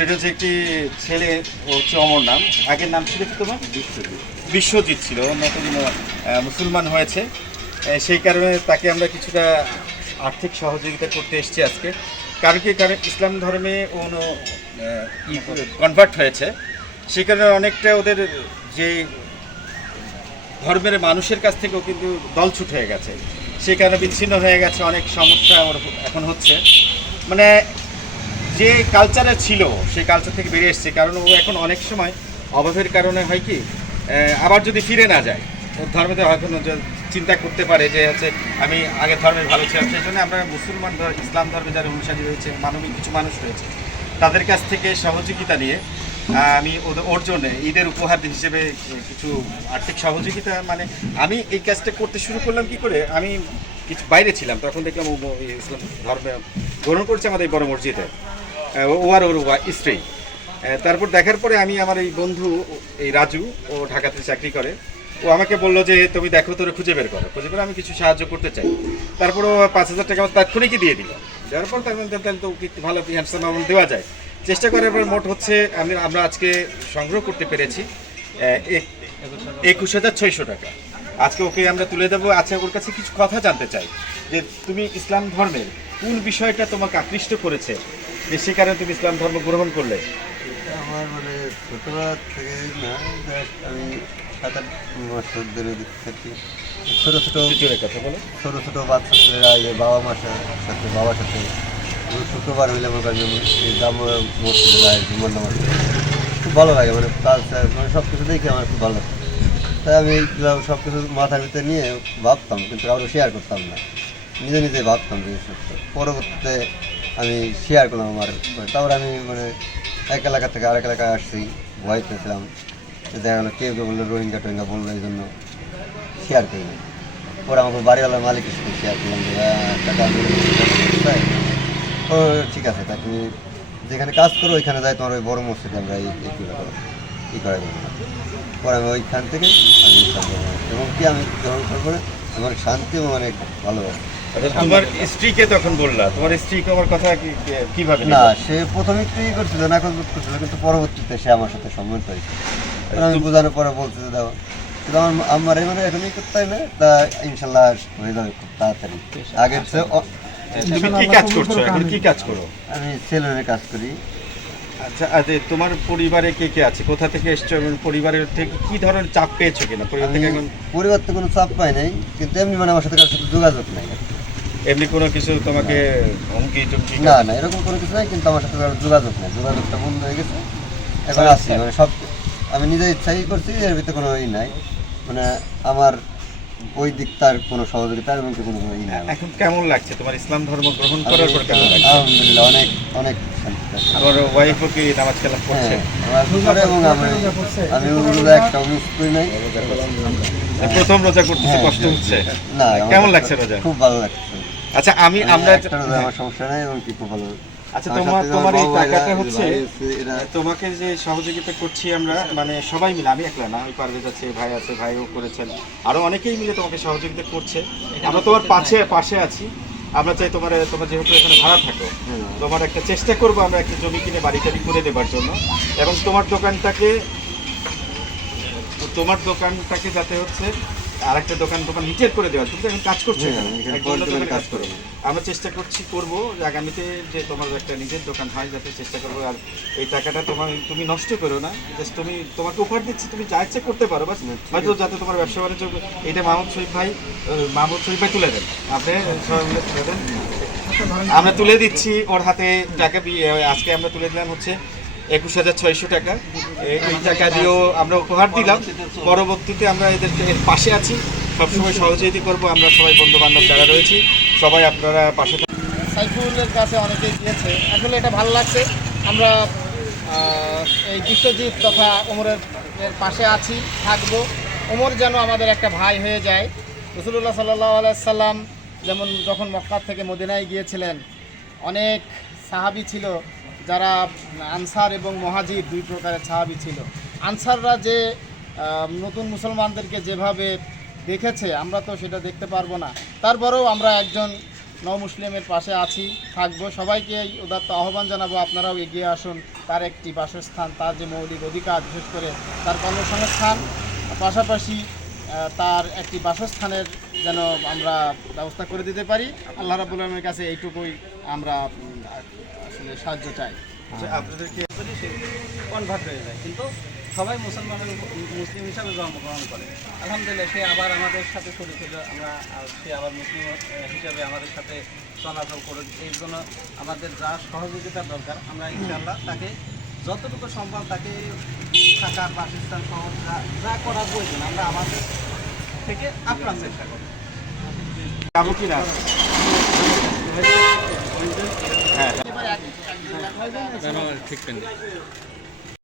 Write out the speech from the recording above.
সেটা হচ্ছে একটি ছেলে হচ্ছে অমর নাম। আগের নাম ছিল কি তোমার? বিশ্বজিৎ। ছিল নতুন মুসলমান হয়েছে। সেই কারণে তাকে আমরা কিছুটা আর্থিক সহযোগিতা করতে এসেছি আজকে। কারণ কি? কারণ ইসলাম ধর্মে ও কনভার্ট হয়েছে। সেই কারণে অনেকটা ওদের যে ধর্মের মানুষের কাছ থেকেও কিন্তু দলছুট হয়ে গেছে। সেই কারণে বিচ্ছিন্ন হয়ে গেছে অনেক সমস্যা ওর এখন হচ্ছে। মানে যে কালচারে ছিল সেই কালচার থেকে বেরিয়ে এসছে, কারণ ও এখন অনেক সময় অভাবের কারণে হয় কি আবার যদি ফিরে না যায় ওর ধর্মেতে হয়তো চিন্তা করতে পারে যে হচ্ছে আমি আগের ধর্মের ভালো ছিলাম, সেই জন্য আমরা মুসলমান ইসলাম ধর্মে যারা অনুসারী রয়েছে, মানবিক কিছু মানুষ রয়েছে, তাদের কাছ থেকে সহযোগিতা নিয়ে আমি ওর জন্য ঈদের উপহার হিসেবে কিছু আর্থিক সহযোগিতা মানে আমি এই কাজটা করতে শুরু করলাম কি করে, আমি কিছু বাইরে ছিলাম, তখন দেখলাম ও ও ইসলাম ধর্মে গ্রহণ করছে আমাদের বড় মসজিদে। ও আর ওর ওয়া- স্ত্রী। তারপর দেখার পরে আমি আমার এই বন্ধু, এই রাজু, ও ঢাকাতে চাকরি করে। ও আমাকে বলল যে, তুমি দেখো, তোরে খুঁজে বের করো। খুঁজে বের, আমি কিছু সাহায্য করতে চাই। তারপর ও পাঁচ হাজার টাকা আমার তাৎক্ষণিকই দিয়ে দিল। দেওয়ার পর তার মধ্যে তাহলে তো একটু ভালো হ্যান্ডসাম অ্যামাউন্ট দেওয়া যায়। চেষ্টা করার পর মোট হচ্ছে, আমি, আমরা আজকে সংগ্রহ করতে পেরেছি এক- একুশ হাজার ছয়শো টাকা। আজকে ওকে আমরা তুলে দেবো। আচ্ছা ওর কাছে কিছু কথা জানতে চাই, যে তুমি ইসলাম ধর্মের কোন বিষয়টা তোমাকে আকৃষ্ট করেছে? যে সে কারণে তুমি ইসলাম ধর্ম গ্রহণ করলে। আমার মানে ছোটবেলা থেকে না আমি সাত আট মাস ধরে দেখছি ছোটো ছোটো জোরে কথা বলো। ছোটো ছোটো বাচ্চা ছেলেরা এই বাবা মার সাথে বাবার সাথে। শুক্রবার হইলে আমার কাছে এই দাম মসজিদে যায় জুমার নামাজ খুব ভালো লাগে মানে কালচার মানে সব কিছু দেখে আমার খুব ভালো লাগে। তাই আমি এইগুলো সব কিছু মাথার ভিতরে নিয়ে ভাবতাম কিন্তু কারও শেয়ার করতাম না। নিজে নিজে ভাবতাম পরবর্তীতে আমি শেয়ার করলাম আমার তারপর আমি মানে এক এলাকা থেকে আরেক এলাকায় আসছি ভয় পেয়েছিলাম। দেখা গেলো কেউ কেউ বলল রোহিঙ্গা টোহিঙ্গা বলল এই জন্য শেয়ার করি পরে আমাকে বাড়িওয়ালার মালিক সাথে শেয়ার করলাম যে "হ্যাঁ, ও ঠিক আছে তা তুমি যেখানে কাজ করো ওইখানে যাই তোমার ওই বড় মসজিদে আমরা এই এইগুলো করো করা যাবে পরে আমি ওইখান থেকে আমি করি। এবং কি আমি করার পরে আমার শান্তি এবং অনেক ভালো লাগে আচ্ছা, তোমার স্ত্রীকে তখন বললা তোমার স্ত্রীকে আমার কথা কীভাবে না সে প্রথমে একটু ই করছিল না করছিল কিন্তু পরবর্তীতে সে আমার সাথে সম্মত হয়েছে। আমি বোঝানোর পরে বলতে যে দাও। কিন্তু আমার আমার মানে এখনই করতে হয় না তা ইনশাল্লাহ হয়ে যাবে খুব তাড়াতাড়ি। আগের চেয়ে তুমি কি কাজ করছ? এখন কি কাজ করো? আমি সেলুনে কাজ করি। আচ্ছা আচ্ছা তোমার পরিবারে কে কে আছে? কোথা থেকে এসছো এবং পরিবারের থেকে কি ধরনের চাপ পেয়েছ কিনা? পরিবার থেকে এখন পরিবার তো কোনো চাপ পাই নাই কিন্তু এমনি মানে আমার সাথে কারোর সাথে যোগাযোগ নাই। এমনি কোনো কিছু তোমাকে হুমকি টুমকি না না এরকম কোনো কিছু নাই কিন্তু আমার সাথে কারোর যোগাযোগ নাই। যোগাযোগটা বন্ধ হয়ে গেছে। এখন আছি মানে সব আমি নিজে ইচ্ছাই করছি এর ভিতরে কোনো ই নাই। মানে আমার ওই দিক তার কোনো সহযোগিতা এবং কোনো ই নাই। এখন কেমন লাগছে? তোমার ইসলাম ধর্ম গ্রহণ করার পর কেমন লাগছে? আলহামদুলিল্লাহ অনেক অনেক আমার ওয়াইফও কি নামাজ কালাম পড়ছে হ্যাঁ আমার করে এবং আমি আমি ওগুলো একটা মিস করি নাই। প্রথম রোজা করতেছে হ্যাঁ, কষ্ট হচ্ছে। না কেমন লাগছে রোজা? খুব ভালো লাগছে। আচ্ছা আমি আমরা আমার সমস্যা নাই এবং কি খুব ভালো। আচ্ছা তোমার তোমার এই টাকাটা হচ্ছে তোমাকে যে সহযোগিতা করছি আমরা মানে সবাই মিলে আমি একলা না ওই পারভেজ আছে ভাই আছে ভাইও করেছেন। আরও অনেকেই মিলে তোমাকে সহযোগিতা করছে। আমরা তোমার পাশে পাশে আছি। আমরা চাই তোমার তোমার যেহেতু এখানে ভাড়া থাকো হ্যাঁ। তোমার একটা চেষ্টা করব আমরা একটা জমি কিনে বাড়ি টাড়ি করে দেবার জন্য। এবং তোমার দোকানটাকে তোমার দোকানটাকে যাতে হচ্ছে আর একটা দোকান দোকান হিটের করে দেওয়া। তুমি এখন কাজ করছ হ্যাঁ, কাজ করো। আমরা চেষ্টা করছি করব। যে আগামীতে যে তোমার একটা নিজের দোকান হয় যাতে চেষ্টা করব। আর এই টাকাটা তোমার তুমি নষ্ট করো না। জাস্ট তুমি তোমাকে উপহার দিচ্ছি তুমি যা ইচ্ছা করতে পারো বাস। হয়তো যাতে তোমার ব্যবসা বাণিজ্য এটা মাহমুদ শরীফ ভাই মাহমুদ শরীফ ভাই তুলে দেন। আপনি সবাই মিলে তুলে দেন। আমরা তুলে দিচ্ছি ওর হাতে টাকা আজকে আমরা তুলে দিলাম হচ্ছে একুশ হাজার ছয়শো টাকা। এই টাকা দিয়েও আমরা উপহার দিলাম। পরবর্তীতে আমরা এদের এর পাশে আছি। সবসময় সহযোগিতা করব। আমরা সবাই বন্ধু বান্ধব যারা রয়েছি, সবাই আপনারা পাশে। সাইফুলের কাছে অনেকেই গিয়েছে আসলে এটা ভালো লাগছে। আমরা এই বিশ্বজিৎ তথা ওমরের পাশে আছি, থাকব। ওমর যেন আমাদের একটা ভাই হয়ে যায়। রসুল্লাহ সাল্লাহ আলাইসাল্লাম যেমন যখন মক্কা থেকে মদিনায় গিয়েছিলেন, অনেক সাহাবি ছিল। যারা আনসার এবং মহাজির দুই প্রকারের সাহাবি ছিল। আনসাররা যে নতুন মুসলমানদেরকে যেভাবে দেখেছে, আমরা তো সেটা দেখতে পারব না। তারপরেও আমরা একজন নও মুসলিমের পাশে আছি, থাকব। সবাইকে উদাত্ত আহ্বান জানাব, আপনারাও এগিয়ে আসুন। তার একটি বাসস্থান, তার যে মৌলিক অধিকার, বিশেষ করে তার কর্মসংস্থান, পাশাপাশি তার একটি বাসস্থানের যেন আমরা ব্যবস্থা করে দিতে পারি। আল্লাহ রাবুল আলমের কাছে এইটুকুই আমরা আসলে সাহায্য চাই। আপনাদেরকে কনভার্ট হয়ে যায় কিন্তু সবাই মুসলমানের মুসলিম হিসাবে জন্মগ্রহণ করে। আলহামদুলিল্লাহ সে আবার আমাদের সাথে শরীর হলো আমরা সে আবার মুসলিম হিসাবে আমাদের সাথে চলাচল করুক এই জন্য আমাদের যা সহযোগিতা দরকার আমরা ইনশাআল্লাহ তাকে যতটুকু সম্ভব তাকে থাকার বাসস্থান সহ যা যা করার প্রয়োজন আমরা আমাদের থেকে আপ্রাণ চেষ্টা করি যাব কি না হ্যাঁ। এক- ঠিক